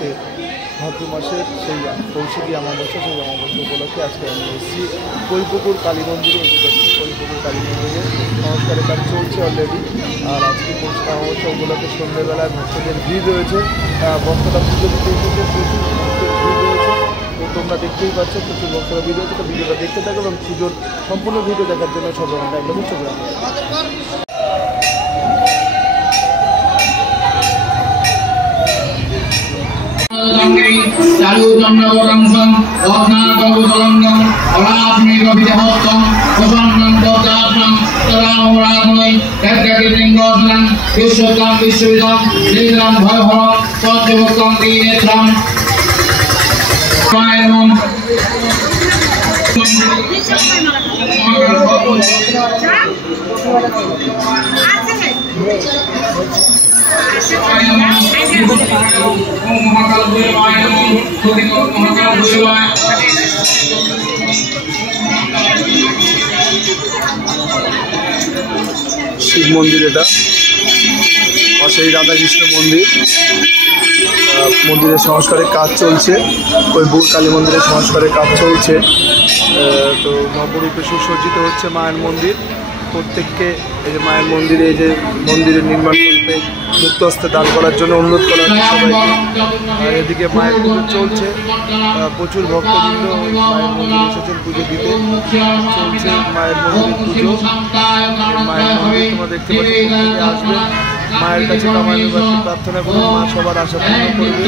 আজকে ভাদ্র মাসের সেই কৌশিকী অমাবস্যা, সেই অমাবস্যা উপলক্ষে আজকে আমি এসেছি কৈপুকুর কালী মন্দিরে। কৈপুকুর কালী মন্দিরে সংস্কারের কাজ চলছে অলরেডি। আর আজকে কৌশিকী অমাবস্যা উপলক্ষে সন্ধ্যেবেলায় ভক্তদের ভিড় রয়েছে, ভক্তরা পুজো দিতে এসেছে, প্রচুর ভক্তের ভিড় রয়েছে। তো তোমরা দেখতেই পাচ্ছ প্রচুর ভক্তরা ভিড় রয়েছে। তো ভিডিওটা দেখতে থাকো এবং পুজোর সম্পূর্ণ ভিডিও দেখার জন্য সব রকমটা একদম চোখ রাখো। চালু চন্দ্রবরংসং অগ্নাগবুতলঙ্গং অলাভমেঘবিদহস্তং প্রসন্নং দত্তাত্মং তদামরাধনৈ ক্ষেত্রকীর্তিঙ্গোষণং বিশ্বতাং বিশ্ববিদং নীলং ভয়ভরং তজ্জভক্তং ত্রিনেত্রং স্বয়ং শিব মন্দির, এটা পাশেই রাধাকৃষ্ণ মন্দির। মন্দিরের সংস্কারের কাজ চলছে, কৈপুকুর কালী মন্দিরের সংস্কারের কাজ চলছে। তো নবরূপে সুসজ্জিত হচ্ছে মায়ের মন্দির। প্রত্যেককে এই যে মায়ের মন্দিরে, এই যে মন্দিরের নির্মাণকল্পে মুক্ত হস্তে দান করার জন্য অনুরোধ করা হচ্ছে সবাইকে। আর এদিকে মায়ের পুজো চলছে, প্রচুর ভক্তবৃন্দ মায়ের মন্দিরে এসেছেন পুজো দিতে। চলছে মায়ের মন্দিরের পুজো। মায়ের মন্দির তোমরা দেখতে পাচ্ছ, প্রত্যেকে আসবে মায়ের কাছে কামাই প্রার্থনা করুন, মা সবার আশা পূর্ণ করবে।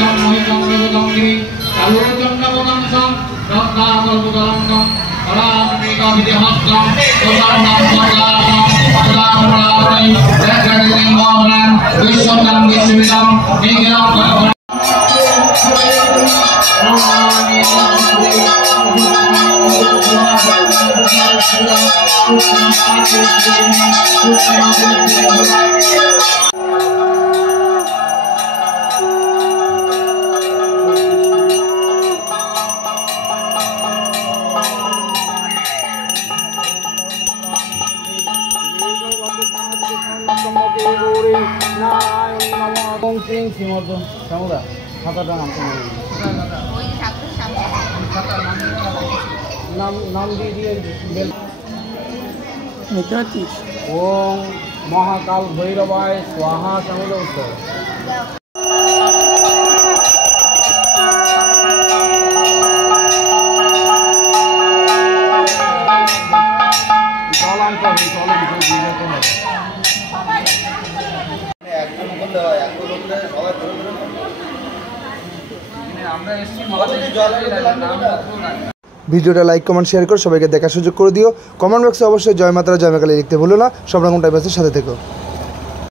নাম দিয়ে ওম মহাকাল ভৈরবায় স্বাহা সমুদ্র উত্তর। ভিডিওটা লাইক কমেন্ট শেয়ার করে সবাইকে দেখার সুযোগ করে দিও। কমেন্ট বক্সে অবশ্যই জয় মাতারা জয় মা কালী লিখতে ভুলো না। সব রকম টাইম আছে, সাথে থেকো।